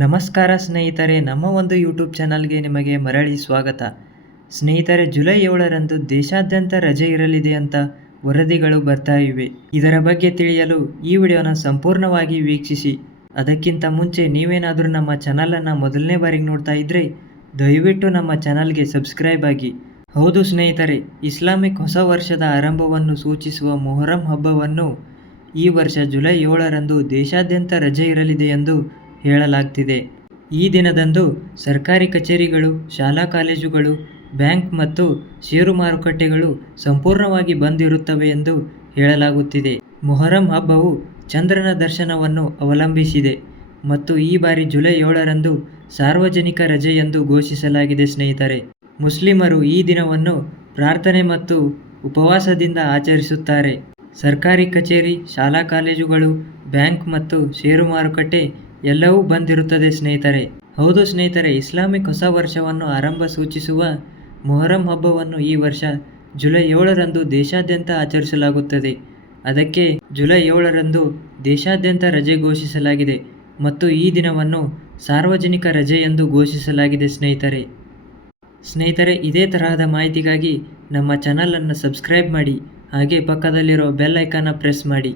ನಮಸ್ಕಾರ ಸ್ನೇಹಿತರೆ, ನಮ್ಮ ಒಂದು ಯೂಟ್ಯೂಬ್ ಚಾನಲ್ಗೆ ನಿಮಗೆ ಮರಳಿ ಸ್ವಾಗತ. ಸ್ನೇಹಿತರೆ, ಜುಲೈ ಏಳರಂದು ದೇಶಾದ್ಯಂತ ರಜೆ ಇರಲಿದೆ ಅಂತ ವರದಿಗಳು ಬರ್ತಾ ಇವೆ. ಇದರ ಬಗ್ಗೆ ತಿಳಿಯಲು ಈ ವಿಡಿಯೋನ ಸಂಪೂರ್ಣವಾಗಿ ವೀಕ್ಷಿಸಿ. ಅದಕ್ಕಿಂತ ಮುಂಚೆ ನೀವೇನಾದರೂ ನಮ್ಮ ಚಾನಲನ್ನು ಮೊದಲನೇ ಬಾರಿಗೆ ನೋಡ್ತಾ ಇದ್ದರೆ ದಯವಿಟ್ಟು ನಮ್ಮ ಚಾನಲ್ಗೆ ಸಬ್ಸ್ಕ್ರೈಬ್ ಆಗಿ. ಹೌದು ಸ್ನೇಹಿತರೆ, ಇಸ್ಲಾಮಿಕ್ ಹೊಸ ವರ್ಷದ ಆರಂಭವನ್ನು ಸೂಚಿಸುವ ಮೊಹರಂ ಹಬ್ಬವನ್ನು ಈ ವರ್ಷ ಜುಲೈ ಏಳರಂದು ದೇಶಾದ್ಯಂತ ರಜೆ ಇರಲಿದೆ ಎಂದು ಹೇಳಲಾಗ್ತಿದೆ. ಈ ದಿನದಂದು ಸರ್ಕಾರಿ ಕಚೇರಿಗಳು, ಶಾಲಾ ಕಾಲೇಜುಗಳು, ಬ್ಯಾಂಕ್ ಮತ್ತು ಷೇರು ಮಾರುಕಟ್ಟೆಗಳು ಸಂಪೂರ್ಣವಾಗಿ ಬಂದ್ ಇರುತ್ತವೆ ಎಂದು ಹೇಳಲಾಗುತ್ತಿದೆ. ಮೊಹರಂ ಹಬ್ಬವು ಚಂದ್ರನ ದರ್ಶನವನ್ನು ಅವಲಂಬಿಸಿದೆ ಮತ್ತು ಈ ಬಾರಿ ಜುಲೈ ಏಳರಂದು ಸಾರ್ವಜನಿಕ ರಜೆ ಎಂದು ಘೋಷಿಸಲಾಗಿದೆ ಸ್ನೇಹಿತರೆ. ಮುಸ್ಲಿಮರು ಈ ದಿನವನ್ನು ಪ್ರಾರ್ಥನೆ ಮತ್ತು ಉಪವಾಸದಿಂದ ಆಚರಿಸುತ್ತಾರೆ. ಸರ್ಕಾರಿ ಕಚೇರಿ, ಶಾಲಾ ಕಾಲೇಜುಗಳು, ಬ್ಯಾಂಕ್ ಮತ್ತು ಷೇರು ಮಾರುಕಟ್ಟೆ ಎಲ್ಲವೂ ಬಂದಿರುತ್ತದೆ ಸ್ನೇಹಿತರೆ. ಹೌದು ಸ್ನೇಹಿತರೆ, ಇಸ್ಲಾಮಿಕ್ ಹೊಸ ವರ್ಷವನ್ನು ಆರಂಭ ಸೂಚಿಸುವ ಮೊಹರಂ ಹಬ್ಬವನ್ನು ಈ ವರ್ಷ ಜುಲೈ ಏಳರಂದು ದೇಶಾದ್ಯಂತ ಆಚರಿಸಲಾಗುತ್ತದೆ. ಅದಕ್ಕೆ ಜುಲೈ ಏಳರಂದು ದೇಶಾದ್ಯಂತ ರಜೆ ಘೋಷಿಸಲಾಗಿದೆ ಮತ್ತು ಈ ದಿನವನ್ನು ಸಾರ್ವಜನಿಕ ರಜೆ ಎಂದು ಘೋಷಿಸಲಾಗಿದೆ ಸ್ನೇಹಿತರೆ. ಸ್ನೇಹಿತರೆ, ಇದೇ ತರಹದ ಮಾಹಿತಿಗಾಗಿ ನಮ್ಮ ಚಾನಲನ್ನು ಸಬ್ಸ್ಕ್ರೈಬ್ ಮಾಡಿ, ಹಾಗೆ ಪಕ್ಕದಲ್ಲಿರೋ ಬೆಲ್ ಐಕಾನ ಪ್ರೆಸ್ ಮಾಡಿ.